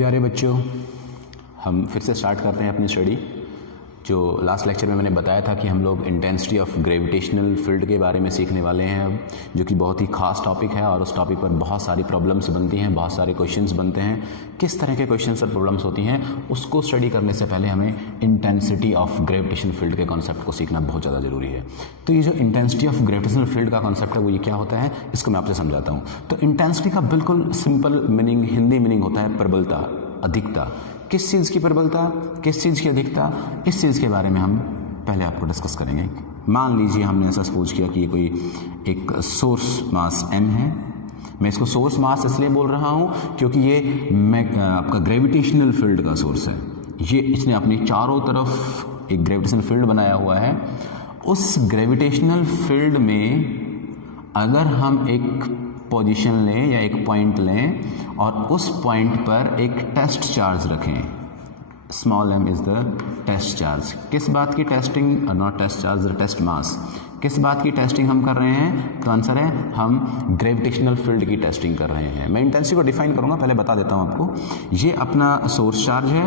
प्यारे बच्चों, हम फिर से स्टार्ट करते हैं अपनी स्टडी। जो लास्ट लेक्चर में मैंने बताया था कि हम लोग इंटेंसिटी ऑफ ग्रेविटेशनल फील्ड के बारे में सीखने वाले हैं अब, जो कि बहुत ही खास टॉपिक है और उस टॉपिक पर बहुत सारी प्रॉब्लम्स बनती हैं, बहुत सारे क्वेश्चंस बनते हैं। किस तरह के क्वेश्चंस और प्रॉब्लम्स होती हैं उसको स्टडी करने से पहले हमें इंटेंसिटी ऑफ ग्रेविटेशनल फील्ड के कॉन्सेप्ट को सीखना बहुत ज़्यादा ज़रूरी है। तो ये जो इंटेंसिटी ऑफ ग्रेविटेशनल फील्ड का कॉन्सेप्ट है वो ये क्या होता है, इसको मैं आपसे समझाता हूँ। तो इंटेंसिटी का बिल्कुल सिंपल मीनिंग, हिंदी मीनिंग होता है प्रबलता, अधिकता। किस चीज़ की प्रबलता, किस चीज़ की अधिकता, इस चीज़ के बारे में हम पहले आपको डिस्कस करेंगे। मान लीजिए हमने ऐसा सपोज किया कि ये कोई एक सोर्स मास m है। मैं इसको सोर्स मास इसलिए बोल रहा हूँ क्योंकि ये आपका ग्रेविटेशनल फील्ड का सोर्स है। ये इसने अपनी चारों तरफ एक ग्रेविटेशनल फील्ड बनाया हुआ है। उस ग्रेविटेशनल फील्ड में अगर हम एक पोजीशन लें या एक पॉइंट लें और उस पॉइंट पर एक टेस्ट चार्ज रखें, small m is the test charge. किस बात की testing, not test charge, the test mass. किस बात की टेस्टिंग हम कर रहे हैं? तो आंसर है हम ग्रेविटेशनल फील्ड की टेस्टिंग कर रहे हैं। मैं इंटेंसिटी को डिफाइन करूंगा, पहले बता देता हूं आपको। ये अपना सोर्स चार्ज है,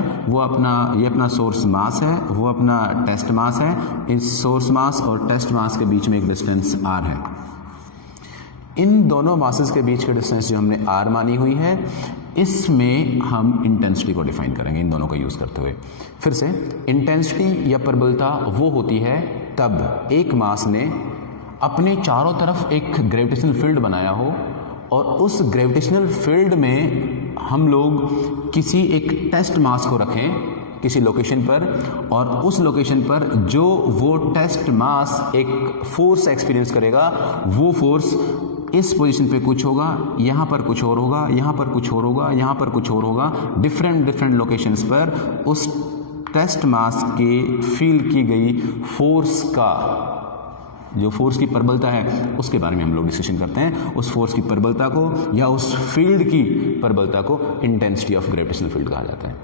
ये अपना सोर्स मास है, वो अपना टेस्ट मास है। इस सोर्स मास और टेस्ट मास के बीच में एक डिस्टेंस r है। इन दोनों मासेस के बीच के डिस्टेंस जो हमने r मानी हुई है, इसमें हम इंटेंसिटी को डिफाइन करेंगे इन दोनों का यूज़ करते हुए। फिर से, इंटेंसिटी या प्रबलता वो होती है तब एक मास ने अपने चारों तरफ एक ग्रेविटेशनल फील्ड बनाया हो और उस ग्रेविटेशनल फील्ड में हम लोग किसी एक टेस्ट मास को रखें किसी लोकेशन पर, और उस लोकेशन पर जो वो टेस्ट मास एक फोर्स एक्सपीरियंस करेगा, वो फोर्स इस पोजीशन पे कुछ होगा, यहाँ पर कुछ और होगा, यहाँ पर कुछ और होगा, यहाँ पर कुछ और होगा। डिफरेंट लोकेशंस पर उस टेस्ट मास के फील की गई फोर्स का, जो फोर्स की प्रबलता है उसके बारे में हम लोग डिस्कशन करते हैं। उस फोर्स की प्रबलता को या उस फील्ड की प्रबलता को इंटेंसिटी ऑफ ग्रेविटेशनल फील्ड कहा जाता है,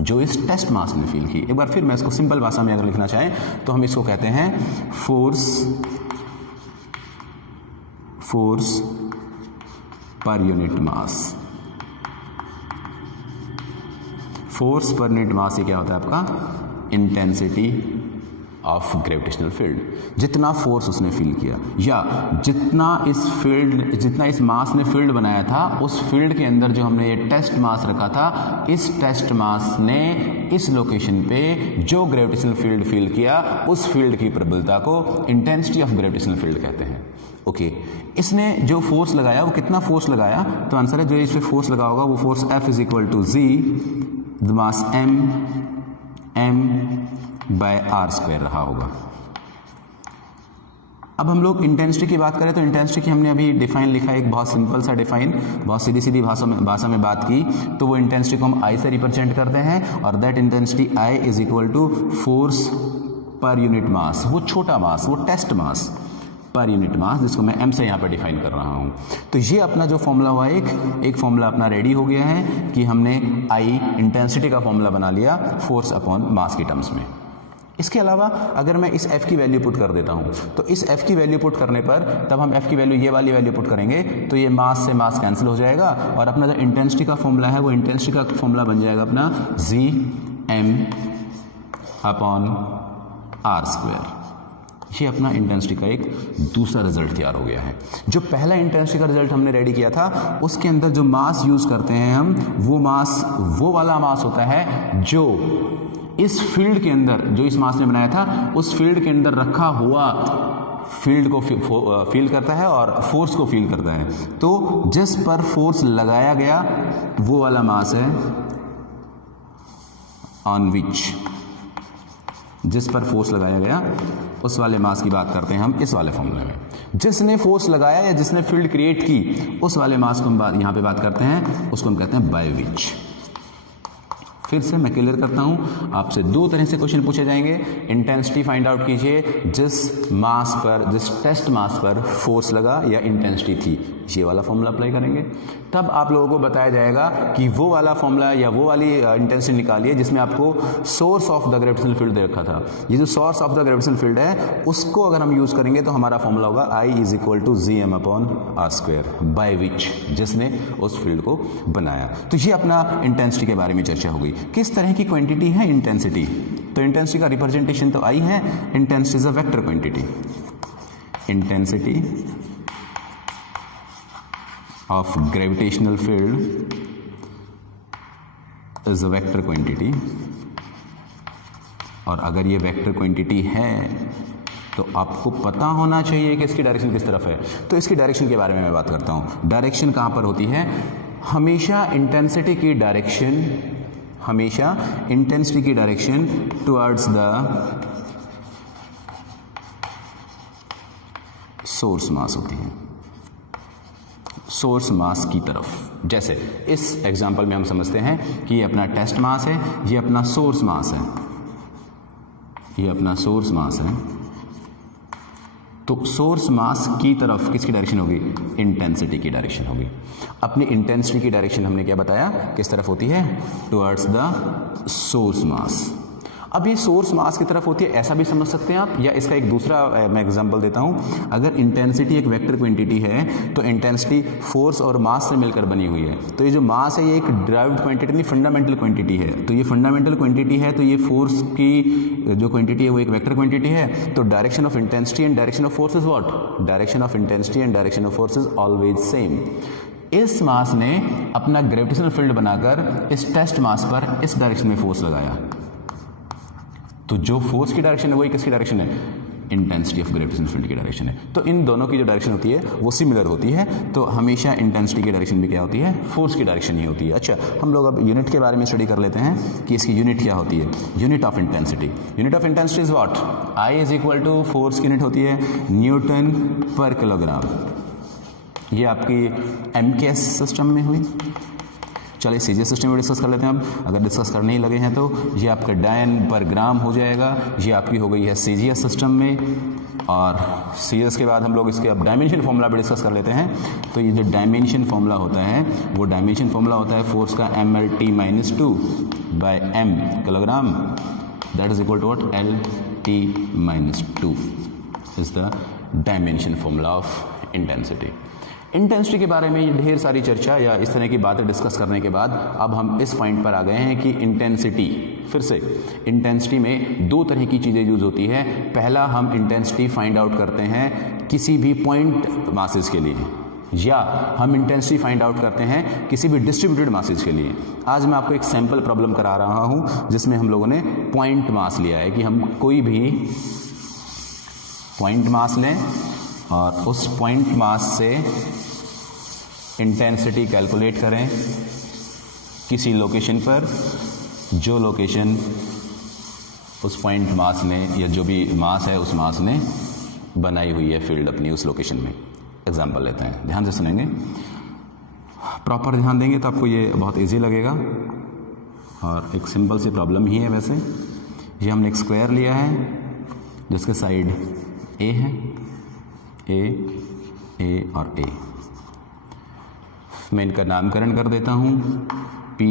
जो इस टेस्ट मास ने फील की। एक बार फिर मैं इसको सिंपल भाषा में अगर लिखना चाहें तो हम इसको कहते हैं फोर्स पर यूनिट मास। फोर्स पर यूनिट मास ये क्या होता है आपका? Intensity of gravitational field. जितना फोर्स उसने फील किया या जितना इस मास ने फील्ड बनाया था, उस फील्ड के अंदर जो हमने ये टेस्ट मास रखा था, इस टेस्ट मास ने इस लोकेशन पे जो ग्रेविटेशनल फील्ड फील किया, उस फील्ड की प्रबलता को इंटेंसिटी ऑफ ग्रेविटेशनल फील्ड कहते हैं। ओके, इसने जो फोर्स लगाया वो कितना फोर्स लगाया? तो आंसर है जो इस पे फोर्स लगा होगा वो force F is equal to G the mass m by r square रहा होगा। अब हम लोग इंटेंसिटी की बात करें तो इंटेंसिटी की हमने अभी डिफाइन लिखा है, एक बहुत सिंपल सा डिफाइन, बहुत सीधी भाषा में बात की तो वो इंटेंसिटी को हम I से रिप्रेजेंट करते हैं और that intensity I is equal to force per unit mass. वो छोटा मास, वो टेस्ट मास पर यूनिट मास, जिसको मैं m से यहाँ पर डिफाइन कर रहा हूँ। तो ये अपना जो फॉर्मूला हुआ एक फॉर्मूला अपना रेडी हो गया है कि हमने I इंटेंसिटी का फॉर्मूला बना लिया फोर्स अपॉन मास की टर्म्स में। इसके अलावा अगर मैं इस f की वैल्यू पुट कर देता हूँ तो इस f की वैल्यू पुट करने पर तब हम f की वैल्यू, ये वाली वैल्यू पुट करेंगे तो ये मास से मास कैंसिल हो जाएगा और अपना जो इंटेंसिटी का फॉर्मूला है वो इंटेंसिटी का फॉर्मूला बन जाएगा अपना जी m अपॉन r स्क्वायर। ये अपना इंटेंसिटी का एक दूसरा रिजल्ट तैयार हो गया है। जो पहला इंटेंसिटी का रिजल्ट हमने रेडी किया था उसके अंदर जो मास यूज करते हैं हम, वो मास वो वाला मास होता है जो इस फील्ड के अंदर, जो इस मास ने बनाया था उस फील्ड के अंदर रखा हुआ फील्ड को फील करता है और फोर्स को फील करता है। तो जिस पर फोर्स लगाया गया वो वाला मास है ऑन विच, जिस पर फोर्स लगाया गया उस वाले मास की बात करते हैं हम इस वाले फॉर्मूले में। जिसने फोर्स लगाया या जिसने फील्ड क्रिएट की उस वाले मास को हम यहाँ पे बात करते हैं, उसको हम कहते हैं बाय विच। फिर से मैं क्लियर करता हूं, आपसे दो तरह से क्वेश्चन पूछे जाएंगे। इंटेंसिटी फाइंड आउट कीजिए जिस मास पर, जिस टेस्ट मास पर फोर्स लगा या इंटेंसिटी थी, ये वाला फॉर्मूला अप्लाई करेंगे। तब आप लोगों को बताया जाएगा कि वो वाला फॉर्मूला या वो वाली इंटेंसिटी निकालिए जिसमें आपको source of the gravitational field दे रखा था। ये जो source of the gravitational field है उसको अगर हम यूज करेंगे तो हमारा फॉर्मूला होगा I = Gm/r², बाय विच, जिसने उस फील्ड को बनाया। तो ये अपना इंटेंसिटी के बारे में चर्चा हो गई। किस तरह की क्वांटिटी है इंटेंसिटी? तो इंटेंसिटी का रिप्रेजेंटेशन तो I है। Intensity is a vector quantity. Intensity of gravitational field is a vector quantity. और अगर ये वेक्टर क्वांटिटी है तो आपको पता होना चाहिए कि इसकी डायरेक्शन किस तरफ है। तो इसकी डायरेक्शन के बारे में मैं बात करता हूं। डायरेक्शन कहां पर होती है? हमेशा इंटेंसिटी की डायरेक्शन, हमेशा इंटेंसिटी की डायरेक्शन टुवर्ड्स द सोर्स मास होती है, सोर्स मास की तरफ। जैसे इस एग्जांपल में हम समझते हैं कि ये अपना टेस्ट मास है, ये अपना सोर्स मास है, ये अपना सोर्स मास है। तो सोर्स मास की तरफ किसकी डायरेक्शन होगी? इंटेंसिटी की डायरेक्शन होगी। अपनी इंटेंसिटी की डायरेक्शन हमने क्या बताया किस तरफ होती है? टुवर्ड्स द सोर्स मास। अब ये सोर्स मास की तरफ होती है, ऐसा भी समझ सकते हैं आप, या इसका एक दूसरा मैं एग्जांपल देता हूं। अगर इंटेंसिटी एक वेक्टर क्वांटिटी है तो इंटेंसिटी फोर्स और मास से मिलकर बनी हुई है। तो ये जो मास है ये एक ड्राइव्ड क्वांटिटी नहीं, फंडामेंटल क्वांटिटी है। तो ये फंडामेंटल क्वांटिटी है, तो ये फोर्स की जो क्वांटिटी है वो एक वेक्टर क्वांटिटी है। तो direction of intensity and direction of force is what? Direction of intensity and direction of force is always same. इस मास ने अपना ग्रेविटेशनल फील्ड बनाकर इस टेस्ट मास पर इस डायरेक्शन में फोर्स लगाया। तो जो फोर्स की डायरेक्शन है वही किसकी डायरेक्शन है? इंटेंसिटी ऑफ ग्रेविटेशनल फील्ड की डायरेक्शन है। तो इन दोनों की जो डायरेक्शन होती है वो सिमिलर होती है। तो हमेशा इंटेंसिटी की डायरेक्शन भी क्या होती है? फोर्स की डायरेक्शन ही होती है। अच्छा, हम लोग अब यूनिट के बारे में स्टडी कर लेते हैं कि इसकी यूनिट क्या होती है। Unit of intensity, unit of intensity is what? I force की यूनिट होती है न्यूटन पर किलोग्राम। ये आपकी MKS सिस्टम में हुई। चलिए सीजीएस सिस्टम में डिस्कस कर लेते हैं। अब अगर डिस्कस करने ही लगे हैं तो ये आपका डायन पर ग्राम हो जाएगा। ये आपकी हो गई है सीजीएस सिस्टम में। और सीजीएस के बाद हम लोग इसके अब डायमेंशन फॉर्मूला भी डिस्कस कर लेते हैं। तो ये जो डायमेंशन फॉर्मूला होता है वो डायमेंशन फॉर्मूला होता है फोर्स का mLT-2/m kilogram, that is equal to what? LT-2 is the dimension formula of intensity. Intensity के बारे में ढेर सारी चर्चा या इस तरह की बातें डिस्कस करने के बाद अब हम इस पॉइंट पर आ गए हैं कि इंटेंसिटी, फिर से इंटेंसिटी में दो तरह की चीज़ें यूज होती है। पहला, हम इंटेंसिटी फाइंड आउट करते हैं किसी भी पॉइंट मासेस के लिए, या हम इंटेंसिटी फाइंड आउट करते हैं किसी भी डिस्ट्रीब्यूटेड मासेस के लिए। आज मैं आपको एक सैंपल प्रॉब्लम करा रहा हूं जिसमें हम लोगों ने पॉइंट मास लिया है कि हम कोई भी पॉइंट मास लें और उस पॉइंट मास से इंटेंसिटी कैलकुलेट करें किसी लोकेशन पर, जो लोकेशन उस पॉइंट मास ने या जो भी मास है उस मास ने बनाई हुई है फील्ड अपनी उस लोकेशन में। एग्जांपल लेते हैं, ध्यान से सुनेंगे, प्रॉपर ध्यान देंगे तो आपको ये बहुत इजी लगेगा। और एक सिंपल सी प्रॉब्लम ही है वैसे। ये हमने एक स्क्वायर लिया है जिसके साइड ए है, ए और ए। मैं इनका नामकरण कर देता हूँ P,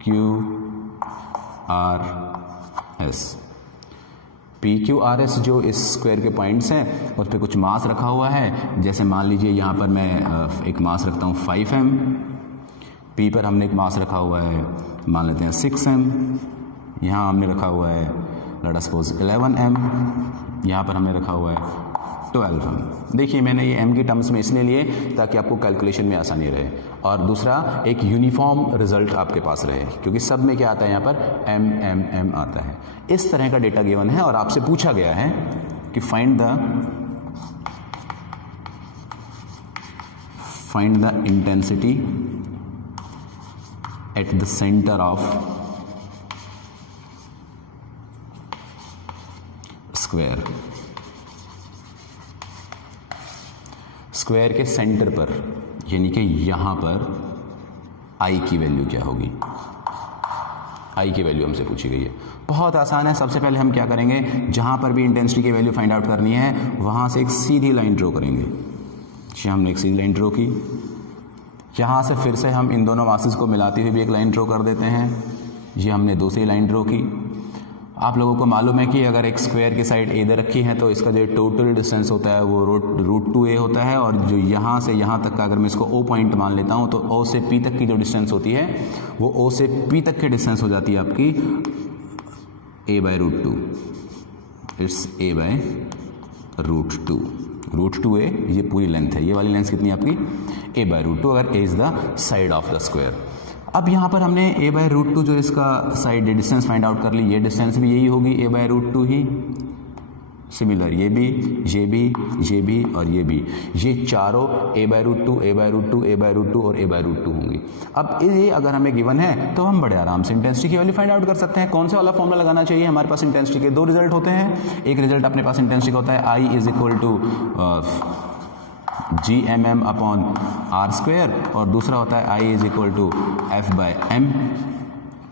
Q, R, S। P, Q, R, S जो इस स्क्वायर के पॉइंट्स हैं उस पर कुछ मास रखा हुआ है। जैसे मान लीजिए यहाँ पर मैं एक मास रखता हूँ 5m, P पर हमने एक मास रखा हुआ है मान लेते हैं 6m, यहाँ हमने रखा हुआ है लेट अस सपोज 11m, यहाँ पर हमने रखा हुआ है 12m। देखिए मैंने ये m की टर्म्स में इसलिए लिए ताकि आपको कैलकुलेशन में आसानी रहे, और दूसरा एक यूनिफॉर्म रिजल्ट आपके पास रहे, क्योंकि सब में क्या आता है यहाँ पर m आता है। इस तरह का डेटा गिवन है और आपसे पूछा गया है कि find the intensity at the centre of square. Square के सेंटर पर, यानी कि यहां पर I की वैल्यू क्या होगी? आई की वैल्यू हमसे पूछी गई है। बहुत आसान है। सबसे पहले हम क्या करेंगे, जहाँ पर भी इंटेंसिटी की वैल्यू फाइंड आउट करनी है वहाँ से एक सीधी लाइन ड्रॉ करेंगे। ये हमने एक सीधी लाइन ड्रॉ की। यहाँ से फिर से हम इन दोनों मासेस को मिलाते हुए भी एक लाइन ड्रॉ कर देते हैं। ये हमने दूसरी लाइन ड्रॉ की। आप लोगों को मालूम है कि अगर एक स्क्वायर की साइड इधर रखी है तो इसका जो टोटल डिस्टेंस होता है वो √2a होता है, और जो यहाँ से यहाँ तक का अगर मैं इसको O पॉइंट मान लेता हूँ तो O से P तक की जो डिस्टेंस होती है वो O से P तक की डिस्टेंस हो जाती है आपकी a/√2। It's a/√2। √2a ये पूरी लेंथ है। ये वाली लेंथ कितनी है आपकी a/√2, अगर a is the side of the square. अब यहाँ पर हमने a/√2 जो इसका साइड डिस्टेंस फाइंड आउट कर ली, ये डिस्टेंस भी यही होगी a/√2 ही। सिमिलर ये भी, ये भी, ये भी और ये भी, ये चारों a/√2, a/√2, a/√2 और a/√2 होंगी। अब ये अगर हमें गिवन है तो हम बड़े आराम से इंटेंसिटी की वैल्यू फाइंड आउट कर सकते हैं। कौन सा वाला फॉर्मूला लगाना चाहिए? हमारे पास इंटेंसिटी के दो रिजल्ट होते हैं। एक रिजल्ट अपने पास इंटेंसिटी का होता है I = Gmm/r², और दूसरा होता है I = F/m।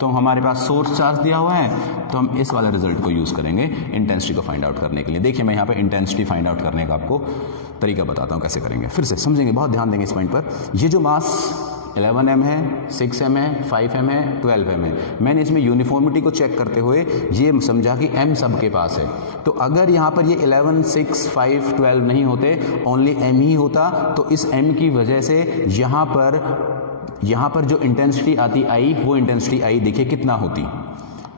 तो हमारे पास सोर्स चार्ज दिया हुआ है तो हम इस वाले रिजल्ट को यूज़ करेंगे इंटेंसिटी को फाइंड आउट करने के लिए। देखिए मैं यहाँ पे इंटेंसिटी फाइंड आउट करने का आपको तरीका बताता हूँ कैसे करेंगे। फिर से समझेंगे, बहुत ध्यान देंगे इस पॉइंट पर। ये जो मास 11m है, 6m है, 5m है, 12m है, मैंने इसमें यूनिफॉर्मिटी को चेक करते हुए ये समझा कि m सबके पास है। तो अगर यहाँ पर ये 11, 6, 5, 12 नहीं होते, ओनली m ही होता, तो इस m की वजह से यहाँ पर जो इंटेंसिटी आती I, वो इंटेंसिटी I देखिए कितना होती।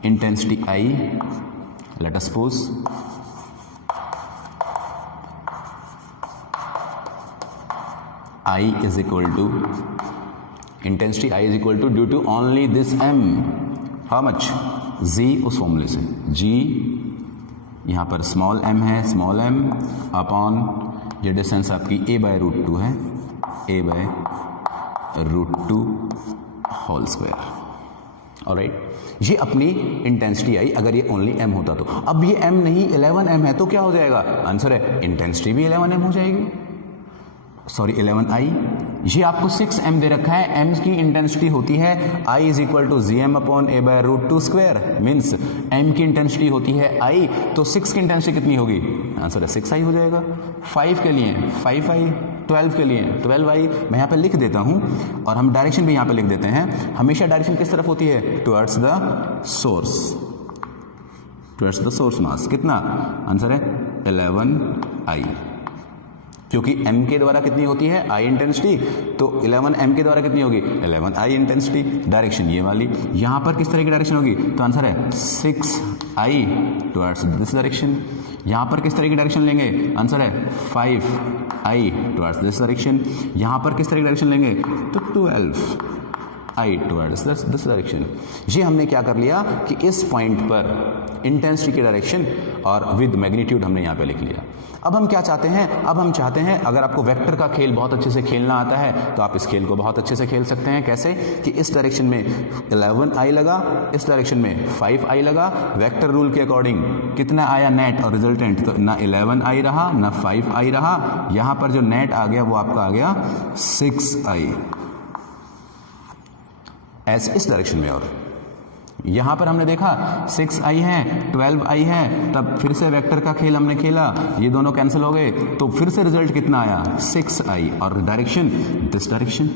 Intensity I, let us suppose I is equal to इंटेंसिटी I is equal to due to only this m, how much, z उस फॉर्मूले से, g यहाँ पर स्मॉल m है, स्मॉल m अपॉन ये डिस्टेंस आपकी a/√2 है, a/√2 होल स्क्वायर। ऑलराइट, ये अपनी इंटेंसिटी आई अगर ये ओनली m होता तो। अब ये m नहीं 11m है तो क्या हो जाएगा? आंसर है इंटेंसिटी भी 11m हो जाएगी, सॉरी 11i। ये आपको 6m दे रखा है, m की इंटेंसिटी होती है I = Gm/a/√2², मीन्स m की इंटेंसिटी होती है I, तो 6 की इंटेंसिटी कितनी होगी? आंसर है 6i हो जाएगा। 5 के लिए 5i, 12 के लिए 12i। मैं यहाँ पे लिख देता हूँ और हम डायरेक्शन भी यहाँ पे लिख देते हैं। हमेशा डायरेक्शन किस तरफ होती है? Towards the source, towards the source mass. कितना? आंसर है 11i, क्योंकि m के द्वारा कितनी होती है I इंटेंसिटी, तो 11m के द्वारा कितनी होगी? 11i intensity. डायरेक्शन ये वाली, यहाँ पर किस तरह की डायरेक्शन होगी? तो आंसर है 6i टुवर्ड्स दिस डायरेक्शन। यहाँ पर किस तरह की डायरेक्शन लेंगे? आंसर है 5i टुवर्ड्स दिस डायरेक्शन। यहाँ पर किस तरह की डायरेक्शन लेंगे? तो 12i टुवर्ड्स दिस डायरेक्शन। ये हमने क्या कर लिया कि इस पॉइंट पर इंटेंसिटी की डायरेक्शन और विद मैग्नीट्यूड हमने यहाँ पे लिख लिया। अब हम क्या चाहते हैं? अब हम चाहते हैं, अगर आपको वेक्टर का खेल बहुत अच्छे से खेलना आता है तो आप इस खेल को बहुत अच्छे से खेल सकते हैं। कैसे? कि इस डायरेक्शन में 11i लगा, इस डायरेक्शन में 5i लगा, वेक्टर रूल के अकॉर्डिंग कितना आया नेट और रिजल्टेंट? तो ना 11i रहा ना 5i रहा, यहाँ पर जो नेट आ गया वो आपका आ गया 6i ऐसे इस डायरेक्शन में। और यहाँ पर हमने देखा 6i है, 12i है, तब फिर से वेक्टर का खेल हमने खेला, ये दोनों कैंसिल हो गए, तो फिर से रिजल्ट कितना आया? 6i, और direction this direction.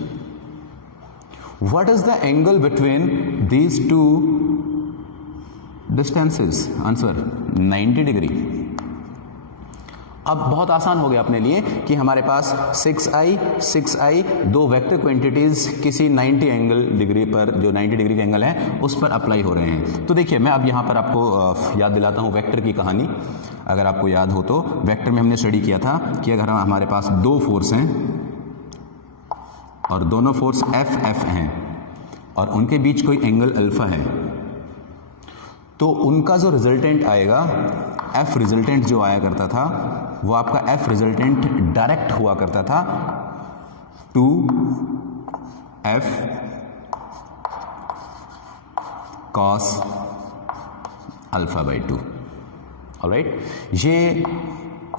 What is the angle between these two distances? Answer 90 degree. अब बहुत आसान हो गया अपने लिए कि हमारे पास 6i दो वेक्टर क्वांटिटीज किसी 90 एंगल डिग्री पर, जो 90 डिग्री का एंगल है उस पर अप्लाई हो रहे हैं। तो देखिए मैं अब यहाँ पर आपको याद दिलाता हूँ वेक्टर की कहानी। अगर आपको याद हो तो वेक्टर में हमने स्टडी किया था कि अगर हमारे पास दो फोर्स हैं और दोनों फोर्स F हैं और उनके बीच कोई एंगल अल्फा है, तो उनका जो रिजल्टेंट आएगा, F रिजल्टेंट जो आया करता था वो आपका F रिजल्टेंट डायरेक्ट हुआ करता था 2F cos α/2। ऑलराइट, ये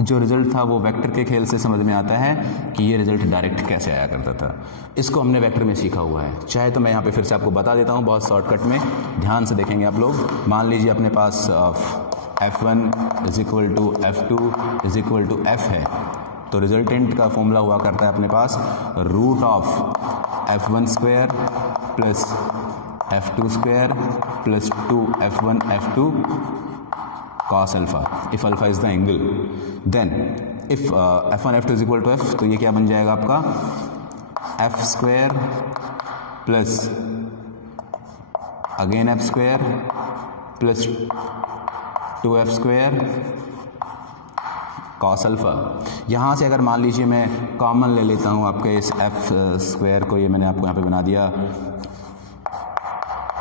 जो रिजल्ट था वो वेक्टर के खेल से समझ में आता है कि ये रिजल्ट डायरेक्ट कैसे आया करता था। इसको हमने वेक्टर में सीखा हुआ है। चाहे तो मैं यहाँ पे फिर से आपको बता देता हूँ बहुत शॉर्टकट में, ध्यान से देखेंगे आप लोग। मान लीजिए अपने पास F1 is equal to F2 is equal to F है, तो रिजल्टेंट का फॉर्मूला हुआ करता है अपने पास root of F1 square plus F2 square plus 2F1 F2 cos alpha if alpha is the angle, then if F1 F2 is equal to F, तो ये क्या बन जाएगा आपका F square plus again F square plus 2F square cos alpha। यहाँ से अगर मान लीजिए मैं कॉमन ले लेता हूँ आपके इस F स्क्वायर को, ये मैंने आपको यहाँ पे बना दिया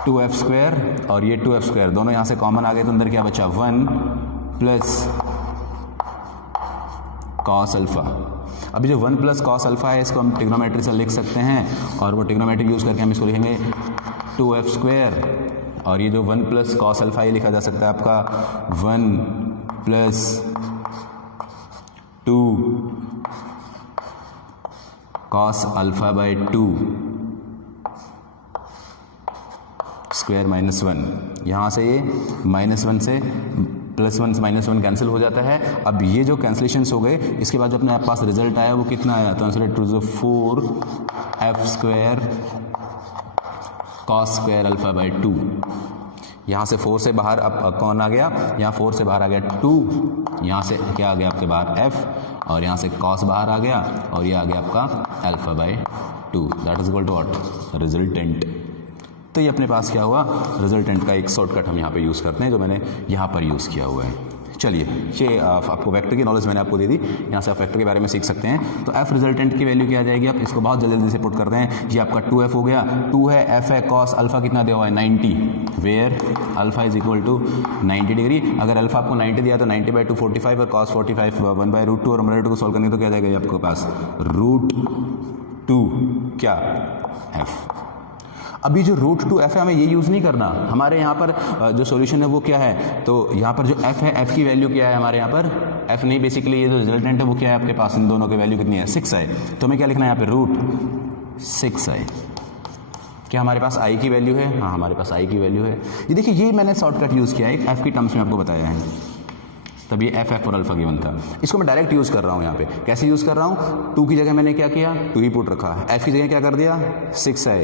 2F स्क्वायर और ये 2F स्क्वायर दोनों यहाँ से कॉमन आ गए, तो अंदर क्या बचा 1 प्लस कॉस अल्फा। अभी जो 1 प्लस कॉस अल्फा है इसको हम ट्रिग्नोमेट्री से लिख सकते हैं, और वो ट्रिग्नोमेट्री यूज़ करके हम इसको लिखेंगे 2F स्क्वायर, और ये जो 1 प्लस कॉस अल्फा ये लिखा जा सकता है आपका 1 plus 2 cos alpha by 2 square minus 1। यहाँ से ये -1 से +1 -1 कैंसिल हो जाता है। अब ये जो कैंसिलेशंस हो गए, इसके बाद जो अपने पास रिजल्ट आया वो कितना आया, तो answer 4F square cos square alpha by 2। यहाँ से 4 से बाहर अब कौन आ गया, यहाँ 4 से बाहर आ गया 2, यहाँ से क्या आ गया आपके बाहर F, और यहाँ से कॉस बाहर आ गया, और ये आ गया आपका alpha by 2, that is equal to what, resultant. तो ये अपने पास क्या हुआ, रिजल्टेंट का एक शॉर्टकट हम यहाँ पे यूज़ करते हैं, जो मैंने यहाँ पर यूज़ किया हुआ है। चलिए, ये आपको वेक्टर की नॉलेज मैंने आपको दे दी, यहाँ से आप वेक्टर के बारे में सीख सकते हैं। तो एफ रिजल्टेंट की वैल्यू क्या आ जाएगी, आप इसको बहुत जल्दी से पुट करते हैं। ये आपका 2F हो गया, 2 है, F है, कॉस अल्फा कितना दिया हुआ है 90, where alpha is equal to 90 degree. अगर अल्फा आपको 90 दिया तो 90/2 45 और कॉस 45 1/√2, और 1/2 को सॉल्व करेंगे तो क्या जाएगा ये आपके पास √2 क्या F। अभी जो √2F है हमें ये यूज़ नहीं करना, हमारे यहाँ पर जो सॉल्यूशन है वो क्या है, तो यहाँ पर जो F है, F की वैल्यू क्या है हमारे यहाँ पर, F नहीं बेसिकली ये जो रिजल्टेंट है वो क्या है आपके पास, इन दोनों की वैल्यू कितनी है 6 है। तो हमें क्या लिखना है यहाँ पे √6 है। क्या हमारे पास I की वैल्यू है, हाँ हमारे पास I की वैल्यू है। ये देखिए, ये मैंने शॉर्टकट यूज़ किया है, F की टर्म्स में आपको बताया है, तब ये F और अल्फा गिवन था। इसको मैं डायरेक्ट यूज़ कर रहा हूँ यहाँ पे, कैसे यूज़ कर रहा हूँ, 2 की जगह मैंने क्या किया 2 ही पुट रखा, F की जगह क्या कर दिया 6 है।